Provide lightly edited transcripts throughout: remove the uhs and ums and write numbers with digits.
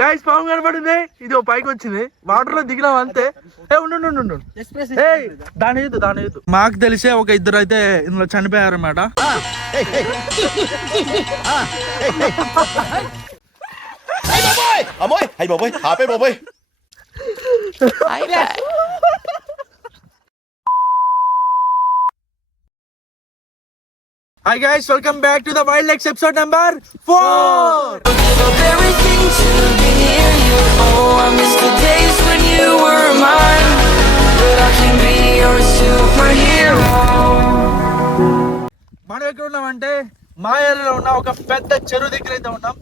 Guys పాము కనబడింది, ఇది ఓ పైకి వచ్చింది, వాటర్ లో దిగినాం అంతే. ఉండు దాని మాకు తెలిసే ఒక ఇద్దరు అయితే ఇందులో చనిపోయారు అన్నమాట. Hi guys, welcome back to the Wild Legs episode number 4. Everything to be near you. Oh, I miss the days when you were mine, but I can be your superhero. మనం ఎక్కడ ఉన్నామంటే మా ఏరియాలో ఉన్న ఒక పెద్ద చెరువు దగ్గర అయితే ఉన్నాం.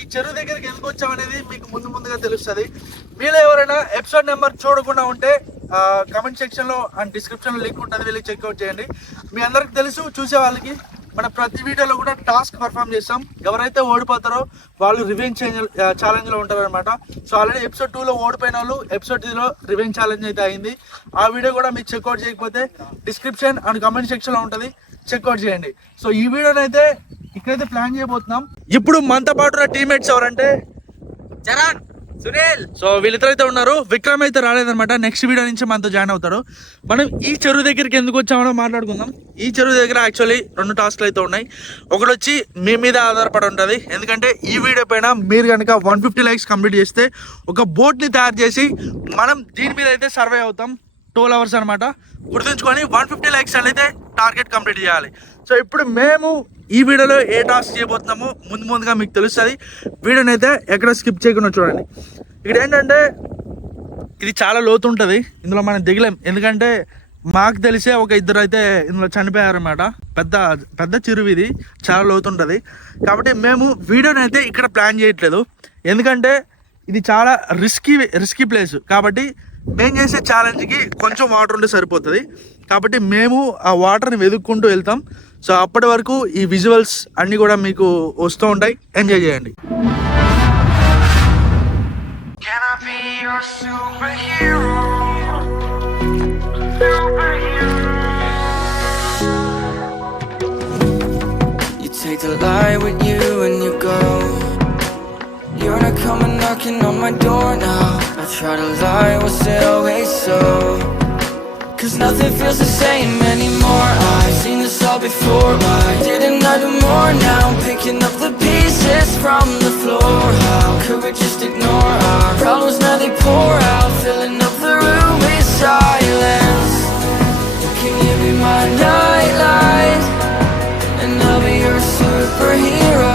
ఈ చెరువు దగ్గరికి ఎందుకు వచ్చాం అనేది మీకు ముందుగా తెలుస్తుంది. మీరు ఎవరైనా ఎపిసోడ్ నెంబర్ చూడకుండా ఉంటే కమెంట్ సెక్షన్ లో అండ్ డిస్క్రిప్షన్ లో లింక్ ఉంటుంది, వెళ్ళి చెక్అవుట్ చేయండి. మీ అందరికి తెలుసు, చూసే వాళ్ళకి మన ప్రతి వీడియోలో కూడా టాస్క్ పర్ఫామ్ చేస్తాం. ఎవరైతే ఓడిపోతారో వాళ్ళు రివెంజ్ ఛాలెంజ్ లో ఉంటారు అనమాట. సో ఆల్రెడీ ఎపిసోడ్ 2 లో ఓడిపోయిన వాళ్ళు ఎపిసోడ్ 3 లో రివెంజ్ ఛాలెంజ్ అయితే అయింది. ఆ వీడియో కూడా మీకు చెక్అవుట్ చేయకపోతే డిస్క్రిప్షన్ అండ్ కమెంట్ సెక్షన్ లో ఉంటుంది, చెక్అవుట్ చేయండి. సో ఈ వీడియోని అయితే ఇక్కడైతే ప్లాన్ చేయబోతున్నాం. ఇప్పుడు మనతో పాటు ఉన్న టీమ్మేట్స్ ఎవరంటే చరణ్, సునీల్. సో వీళ్ళిద్దరు అయితే ఉన్నారు. విక్రమ్ అయితే రాలేదనమాట, నెక్స్ట్ వీడియో నుంచి మనతో జాయిన్ అవుతారు. మనం ఈ చెరువు దగ్గరికి ఎందుకు వచ్చామో మాట్లాడుకుందాం. ఈ చెరువు దగ్గర యాక్చువల్లీ 2 టాస్క్లు అయితే ఉన్నాయి. ఒకటి వచ్చి మీ మీద ఆధారపడి ఉంటుంది, ఎందుకంటే ఈ వీడియో పైన మీరు కనుక 150 లైక్స్ కంప్లీట్ చేస్తే ఒక బోట్ని తయారు చేసి మనం దీని మీద అయితే సర్వే అవుతాం 12 hours అనమాట. గుర్తుంచుకొని 150 లైక్స్ అయితే టార్గెట్ కంప్లీట్ చేయాలి. సో ఇప్పుడు మేము ఈ వీడియోలో ఏ టాస్క్ చేయబోతున్నామో ముందుగా మీకు తెలుస్తుంది. వీడియోని అయితే ఎక్కడ స్కిప్ చేయకుండా చూడండి. ఇక్కడ ఏంటంటే ఇది చాలా లోతు ఉంటుంది, ఇందులో మనం దిగలేం, ఎందుకంటే మాకు తెలిసే ఒక ఇద్దరు అయితే ఇందులో చనిపోయారు అన్నమాట. పెద్ద చెరువు, ఇది చాలా లోతు ఉంటుంది. కాబట్టి మేము వీడియోని అయితే ఇక్కడ ప్లాన్ చేయట్లేదు, ఎందుకంటే ఇది చాలా రిస్కీ ప్లేస్. కాబట్టి మేము చేసే ఛాలెంజ్కి కొంచెం వాటర్ ఉంటే సరిపోతుంది. కాబట్టి మేము ఆ వాటర్ని వెతుక్కుంటూ వెళ్తాం. సో అప్పటి వరకు ఈ విజువల్స్ అన్నీ కూడా మీకు వస్తూ ఉంటాయి, ఎంజాయ్ చేయండి. You take the light with you and you go. You're not coming knocking on my door now. I try to lie, was it always so? 'Cause nothing feels the same anymore. I've seen this all before. Why didn't I do more now? I'm picking up the pieces from the floor. How could we just ignore our problems? Now they pour out, filling up the room with silence. Can you be my nightlight? And I'll be your superhero.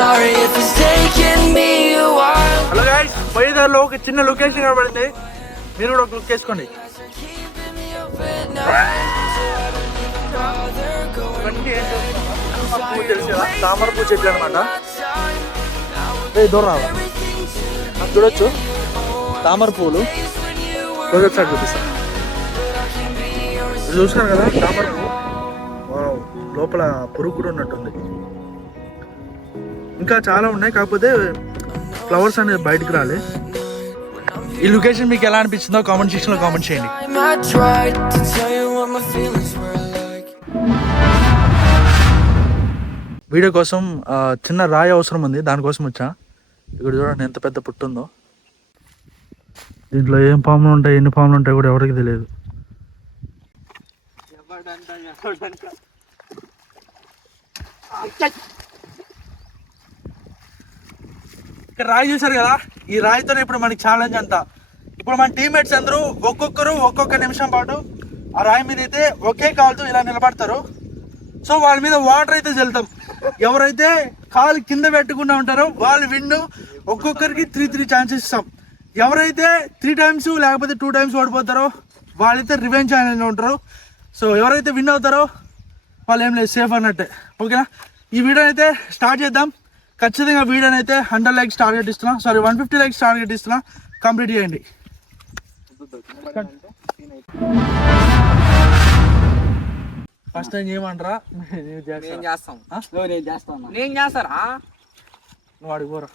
Sorry if it's taking me a while. Hello guys, పోయేదారిలో ఒక చిన్న location కనబడింది, మీరు కూడా ఒక look వేసుకోండి. తామర పూ చెట్లు అనమాట. దూరం చూడొచ్చు, తామర పూలు ఒకసారి చూపిస్తాను. చూసినారు కదా తామర పువ్వు, లోపల పురుగు కూడా ఉన్నట్టుంది. ఇంకా చాలా ఉన్నాయి, కాకపోతే ఫ్లవర్స్ అనేది బయటకు రాలే. ఈ లొకేషన్ మీకు ఎలా అనిపించిందో కామెంట్ సెక్షన్ లో కామెంట్ చేయండి. వీడియో కోసం చిన్న రాయి అవసరం ఉంది, దానికోసం వచ్చా. ఇక్కడ చూడండి ఎంత పెద్ద పుట్టు ఉందో. దీంట్లో ఏం పాములు ఉంటాయి, ఎన్ని పాములు ఉంటాయి కూడా ఎవరికి తెలియదు. ఇక్కడ రాయి చూసారు కదా, ఈ రాయితోనే ఇప్పుడు మనకి ఛాలెంజ్ అంతా. ఇప్పుడు మన టీమ్మేట్స్ అందరూ ఒక్కొక్కరు ఒక్కొక్క నిమిషం పాటు ఆ రాయి మీద అయితే ఒకే కాలుతో ఇలా నిలబడతారు. సో వాళ్ళ మీద వాటర్ అయితే చల్లుతాం. ఎవరైతే కాలు కింద పెట్టకుండా ఉంటారో వాళ్ళు విన్. ఒక్కొక్కరికి 3 ఛాన్సెస్ ఇస్తాం. ఎవరైతే 3 times లేకపోతే 2 times ఓడిపోతారో వాళ్ళైతే రివెంజ్ ఛాలెంజ్లో ఉంటారు. సో ఎవరైతే విన్ అవుతారో వాళ్ళు ఏం లేదు, సేఫ్ అన్నట్టే. ఓకేనా, ఈ వీడియో అయితే స్టార్ట్ చేద్దాం. ఖచ్చితంగా వీడియోని అయితే 100 likes టార్గెట్ ఇస్తున్నా, 150 likes టార్గెట్ ఇస్తున్నా. కంప్లీట్ చేయండి. ఫస్ట్ టైం చేయమంటారా? నువ్వు అడిగి పోరా,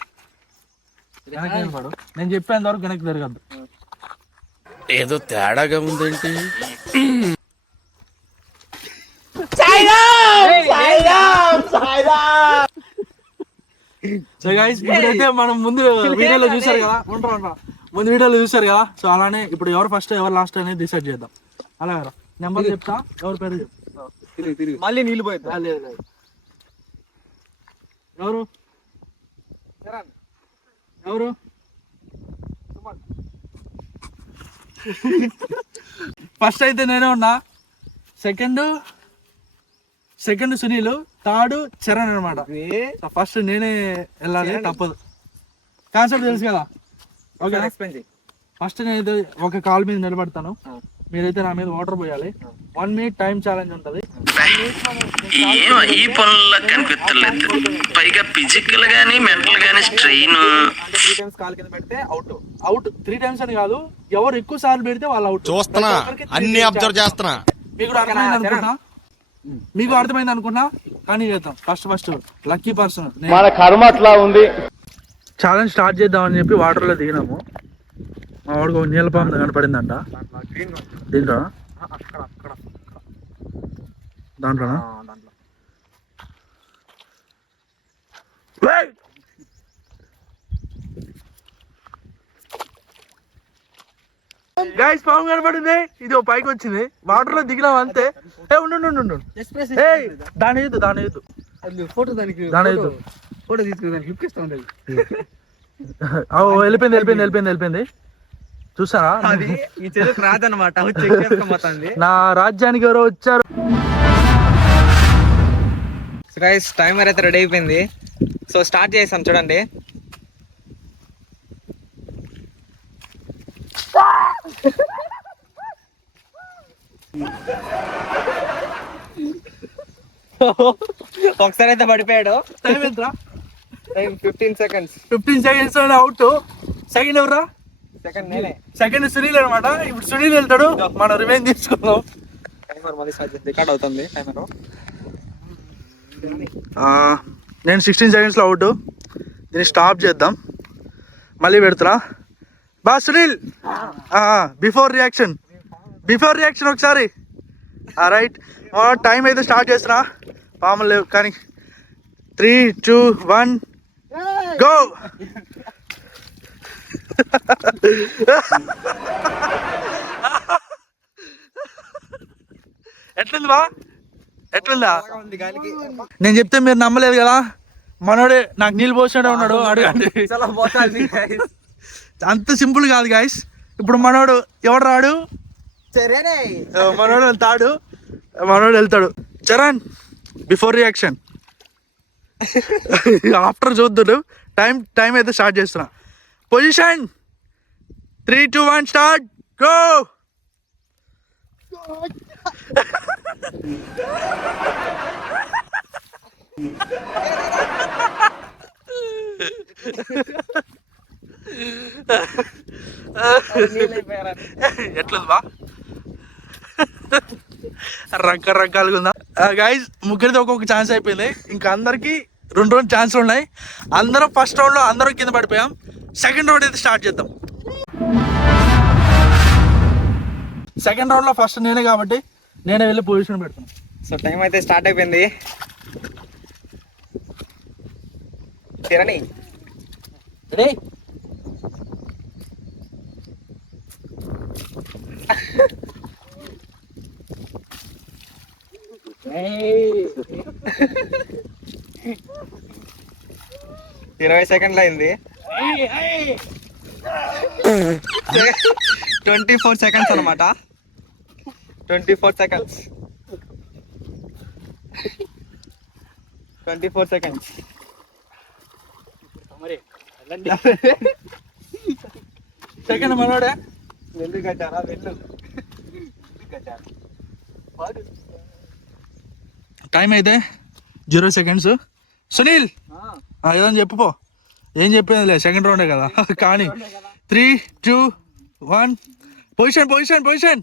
నేను చెప్పేంత వరకు వెనక్కి తిరగద్దు. ఏదో తేడాగా ఉందేంటి? సో గైస్ ఇప్పుడైతే మనం ముందు వీడియోలో చూసారు కదా, ముందు వీడియోలో చూసారు కదా. సో అలానే ఇప్పుడు ఎవరు ఫస్ట్ ఎవరు లాస్ట్ అనేది డిసైడ్ చేద్దాం. అలాగే నెంబర్ చెప్తా, ఎవరి పేరు చెప్తా, మళ్ళీ నీళ్ళు పోయిద్దా? లేదు ఎవరు ఎవరు ఫస్ట్ అయితే నేనే ఉన్నా, సెకండ్ సునీల్, థర్డ్ చరణ్ అనమాట. ఫస్ట్ నేనే వెళ్ళాలి, తప్పదు. కాన్సెప్ట్ తెలుసు కదా. ఓకే, ఫస్ట్ నేనైతే ఒక కాల్ మీద నిలబడతాను, మీరైతే నా మీద వాటర్ పోయాలి. 1 minute టైం ఛాలెంజ్ ఉంటది. ఈ పనుల్లో కనిపించలేదు, పైగా ఫిజికల్ గానీ మెంటల్ గానీ స్ట్రెయిన్. 3 times కాల్ కింద పెడితే అవుట్ 3 times అని కాదు, ఎవరు ఎక్కువ సార్లు పెడితే వాళ్ళు అవుట్. చూస్తున్నా, అన్ని అబ్జర్వ్ చేస్తున్నా. మీకు అర్థమైంది అనుకున్నా కానీ చేద్దాం. ఫస్ట్ లక్కీ పర్సన్ మన కర్మ అట్లా ఉంది. ఛాలెంజ్ స్టార్ట్ చేద్దామని చెప్పి వాటర్ లో దిగినాము. మా వాడికి ఒక నీళ్ళ పాము కనపడిందంట. దీంట్లో దాంట్లోనా? గైస్ పాము కనపడింది. ఇది ఒక పైకి వచ్చింది, వాటర్ లో దిగినాం అంతే. ఉండు దాని ఫోటో దానికి ఫోటో తీసుకుని లుక్ ఇస్తా ఉంటది. వెళ్ళిపోయింది. చూసారా, అది ఈ చెరుకు రాదనమాట. చెక్ చేసుకోబోతుంది. నా రాజ్యానికి ఎవరో వచ్చారు. సో గైస్ టైమర్ అయితే రెడీ అయిపోయింది. సో స్టార్ట్ చేసాం చూడండి. ఒకసారి అయితే పడిపోయాడు. టైం ఎంతరా? Time 15 seconds. 15 seconds out. Second ఎవరా? సెకండ్ సునీల్ అనమాట. ఇప్పుడు సునీల్ వెళ్తాడు, మనం రివెంజ్ తీసుకుందాం. టైమర్ మళ్ళీ రికార్డ్ అవుతుంది. టైమర్ నేను 16 seconds లో అవుట్. దీన్ని స్టాప్ చేద్దాం, మళ్ళీ పెడుతున్నా. బా సునీల్, బిఫోర్ రియాక్షన్ ఒకసారి. రైట్, టైం అయితే స్టార్ట్ చేస్తున్నా. పాములు లేవు కానీ 3, 2, 1 గో. ఎట్లుందా? నేను చెప్తే మీరు నమ్మలేదు కదా. మనోడే నాకు నీళ్ళు పోసినట్టు ఉన్నాడు, అడగండి. అంత సింపుల్ కాదు గాయస్. ఇప్పుడు మనోడు ఎవడు రాడు, మనోడు వెళ్తాడు. చరణ్ బిఫోర్ రియాక్షన్, ఆఫ్టర్ చూద్దుడు. టైం అయితే స్టార్ట్ చేస్తున్నా. Position 3, 2, 1 start go. ఎట్లుంది బా? రకరకాలుగా ఉందా గైస్? ముగ్గురితో ఒక్కొక్క ఛాన్స్ అయిపోయింది. ఇంకా అందరికి 2 ఛాన్స్లు ఉన్నాయి. అందరం ఫస్ట్ రౌండ్ లో అందరం కింద పడిపోయాం. సెకండ్ రౌండ్ అయితే స్టార్ట్ చేద్దాం. సెకండ్ రౌండ్ లో ఫస్ట్ నేనే కాబట్టి నేనే వెళ్ళి పొజిషన్ పెడతాను. సో టైం అయితే స్టార్ట్ అయిపోయింది. రెడీ? ఇరవై సెకండ్లు అయింది. 24 seconds అనమాట. 24 seconds. 24 seconds. సెకండ్ మనోడే. వెళ్ళు కట్టారా, వెళ్ళు. టైం అయితే 0 seconds. సునీల్ ఏదని చెప్పుకో. ఏం చెప్పేది లేదు, సెకండ్ రౌండే కదా. కానీ 3, 2, 1 position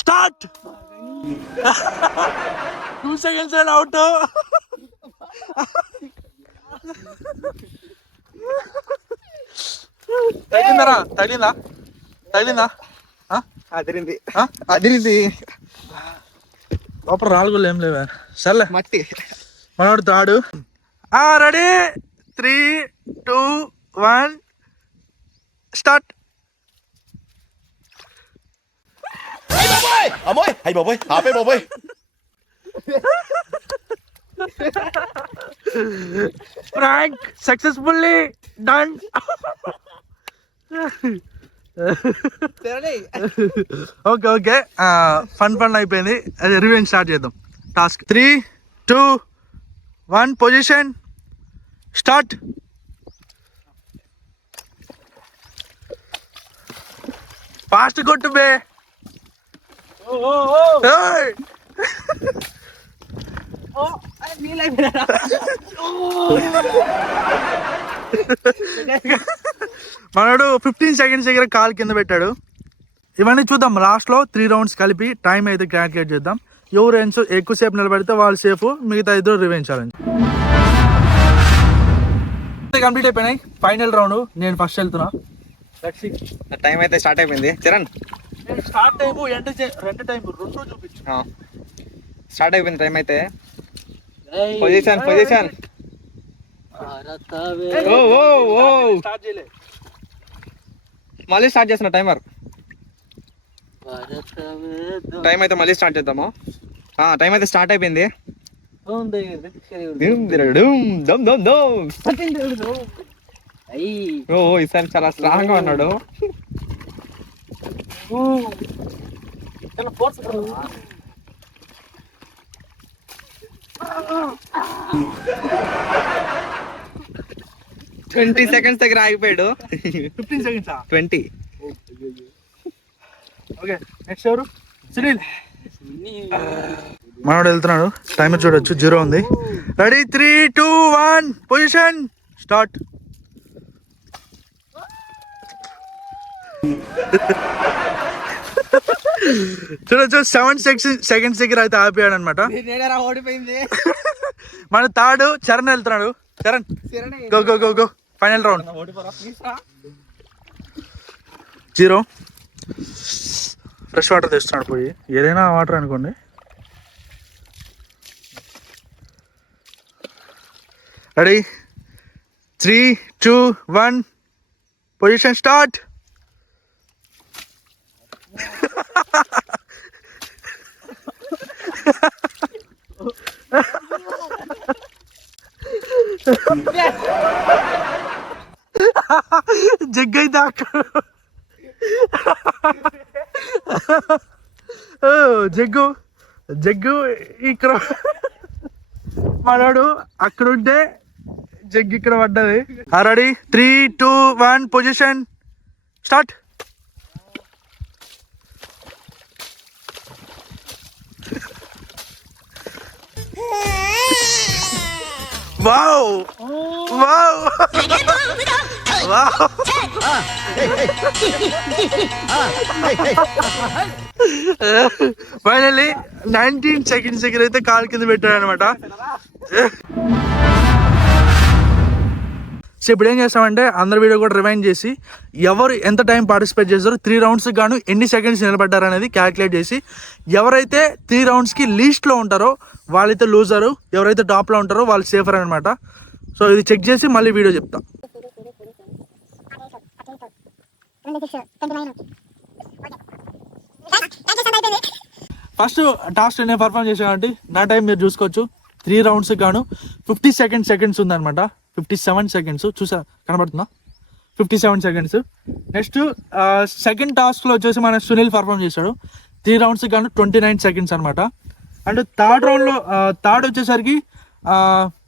start. 2 seconds and out. తగిలిందా? అదిరింది. లోపల రాళ్ళు ఏం లేవా? సర్లే, మట్టి మనోడు తాడు. Ready 3, 2, 1 start. అమ్మోయ్ అయ్యి బాబోయ్ ఆపే బాబోయ్. Prank successfully done. Okay fun అయిపోయింది. అది రివెంజ్ స్టార్ట్ చేద్దాం. Task 3, 2, 1 position start. ఫాస్ట్ కొట్టు బే. ఏయ్! మనోడు 15 సెకండ్స్ దగ్గర కాలు కింద పెట్టాడు. ఇవన్నీ చూద్దాం లాస్ట్లో 3 రౌండ్స్ కలిపి టైం అయితే క్యాల్కులేట్ చేద్దాం. ఎవరు ఎక్కువసేపు నిలబడితే వాళ్ళు సేఫ్, మిగతా ఇద్దరు రివెంజ్ ఛాలెంజ్. కంప్లీట్ అయిపోయినాయి. ఫైనల్ రౌండ్ నేను ఫస్ట్ వెళ్తున్నా. టైం అయితే స్టార్ట్ అయిపోయింది. చరణ్ స్టార్ట్ టైం రెండు టైం రెండు చూపించు. స్టార్ట్ అయిపోయింది టైం అయితే. పొజిషన్ స్టార్ట్ చేయలే. మళ్ళీ స్టార్ట్ చేస్తున్నా టైమర్. టైం అయితే మళ్ళీ స్టార్ట్ చేద్దాము. టైం అయితే స్టార్ట్ అయిపోయింది. ఈసారి చాలా స్ట్రాంగ్ గా ఉన్నాడు. ట్వంటీ సెకండ్స్ దగ్గర ఆగిపోయాడు. 15 సెకండ్స్ 20. ఓకే నెక్స్ట్ ఎవరు? సునీల్. మనోడు వెళ్తున్నాడు. టైమర్ చూడొచ్చు 0 ఉంది. Ready 3, 2, 1 position start. చూడొచ్చు 7 సెకండ్స్ దగ్గర అయితే ఆగిపోయాడు అనమాట. ఓడిపోయింది. మన తాడు చరణ్ వెళ్తున్నాడు. Charan go go go go. Final round 0. Fresh water తెస్తున్నాడు పోయి. ఏదైనా వాటర్ అనుకోండి. Ready 3, 2, 1 position start. జగ్గైతే అక్కడ జగ్గు ఇక్కడ మనోడు అక్కడుంటే జగ్గు ఇక్కడ పడ్డది. Ready 3, 2, 1 position start. Wow wow wow. Finally 19 seconds దగ్గర అయితే కాలు కింద పెట్టాడు అనమాట. సో ఇప్పుడు ఏం చేస్తామంటే అందరి వీడియో కూడా రివైండ్ చేసి ఎవరు ఎంత టైం పార్టిసిపేట్ చేస్తారో 3 రౌండ్స్ గాను ఎన్ని సెకండ్స్ నిలబడ్డారు అనేది క్యాలిక్యులేట్ చేసి ఎవరైతే 3 రౌండ్స్కి లీస్ట్లో ఉంటారో వాళ్ళైతే లూజరు, ఎవరైతే టాప్లో ఉంటారో వాళ్ళు సేఫర్ అనమాట. సో ఇది చెక్ చేసి మళ్ళీ వీడియో చెప్తా. ఫస్ట్ టాస్క్ నేను పర్ఫామ్ చేసానంటే నా టైం మీరు చూసుకోవచ్చు. 3 రౌండ్స్ గాను 57 సెకండ్స్ ఉందన్నమాట. 57 సెకండ్స్ చూసా కనబడుతుందా? 57 సెకండ్స్. నెక్స్ట్ సెకండ్ టాస్క్లో వచ్చేసి మన సునీల్ పర్ఫామ్ చేశాడు. 3 రౌండ్స్ గాను 29 సెకండ్స్ అనమాట. అండ్ థర్డ్ రౌండ్లో థర్డ్ వచ్చేసరికి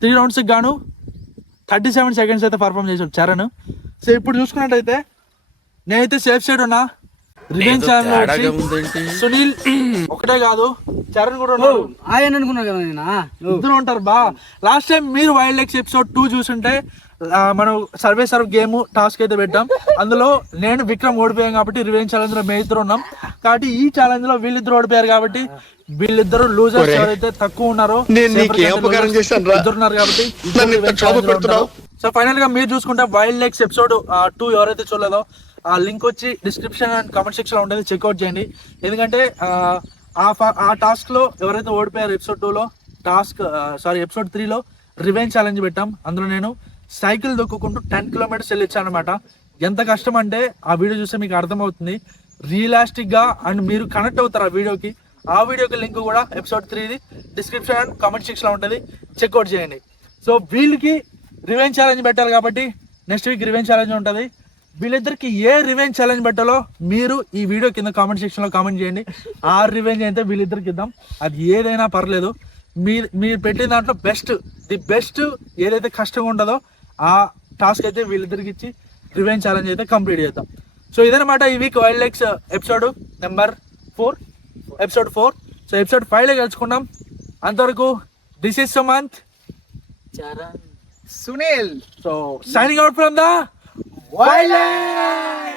3 రౌండ్స్కి గాను 37 సెకండ్స్ అయితే పర్ఫామ్ చేశాడు చరణ్. సో ఇప్పుడు చూసుకున్నట్టయితే నేనైతే సేఫ్ సైడ్ ఉన్నా. రివెంజ్ సునీల్ ఒకటే కాదు చరణ్ కూడా ఉన్నాడు. ఆయన అనుకున్నా కదా ఇద్దరు ఉంటారు బా. లాస్ట్ టైం మీరు వైల్డ్ లైక్స్ ఎపిసోడ్ 2 చూసుంటే మనం సర్వే సర్వ్ గేమ్ టాస్క్ అయితే పెట్టాం. అందులో నేను విక్రమ్ ఓడిపోయాం కాబట్టి రివెంజ్ ఛాలెంజ్ లో మేము ఇద్దరు ఉన్నాం. కాబట్టి ఈ ఛాలెంజ్ లో వీళ్ళిద్దరు ఓడిపోయారు కాబట్టి వీళ్ళిద్దరు లూజర్స్ ఎవరైతే తక్కువ ఉన్నారో ఇద్దరున్నారు కాబట్టి. సో ఫైనల్ గా మీరు చూసుకుంటే వైల్డ్ లైక్స్ ఎపిసోడ్ 2 ఎవరైతే చూడలేదో ఆ లింక్ వచ్చి డిస్క్రిప్షన్ అండ్ కామెంట్ సెక్షన్ లో ఉంటుంది, చెక్అవుట్ చేయండి. ఎందుకంటే ఆ టాస్క్ లో ఎవరైతే ఓడిపోయారు ఎపిసోడ్ 2లో ఎపిసోడ్ 3లో రివెంజ్ ఛాలెంజ్ పెట్టాం. అందులో నేను సైకిల్ దొక్కుంటూ 10 కిలోమీటర్స్ వెళ్ళొచ్చాను అనమాట. ఎంత కష్టం అంటే ఆ వీడియో చూస్తే మీకు అర్థమవుతుంది, రియలిస్టిక్ గా అండ్ మీరు కనెక్ట్ అవుతారు ఆ వీడియోకి. ఆ వీడియోకి లింక్ కూడా ఎపిసోడ్ 3ది డిస్క్రిప్షన్ అండ్ కామెంట్ సెక్షన్ లో ఉంటుంది, చెక్అవుట్ చేయండి. సో వీళ్ళకి రివెంజ్ ఛాలెంజ్ పెట్టాలి కాబట్టి నెక్స్ట్ వీక్ రివెంజ్ ఛాలెంజ్ ఉంటుంది. వీళ్ళిద్దరికి ఏ రివెంజ్ ఛాలెంజ్ పెట్టాలో మీరు ఈ వీడియో కింద కామెంట్ సెక్షన్లో కామెంట్ చేయండి. ఆ రివెంజ్ అయితే వీళ్ళిద్దరికి ఇద్దాం, అది ఏదైనా పర్లేదు. మీరు పెట్టిన దాంట్లో ది బెస్ట్ ఏదైతే కష్టంగా ఉంటుందో ఆ టాస్క్ అయితే వీళ్ళిద్దరికి ఇచ్చి రివెంజ్ ఛాలెంజ్ అయితే కంప్లీట్ చేద్దాం. సో ఇదనమాట ఈ week Wild Legs episode number 4. So episode 5లో కలుసుకున్నాం. అంతవరకు this is Sumanth, Sunil. So signing out from the Wild legs.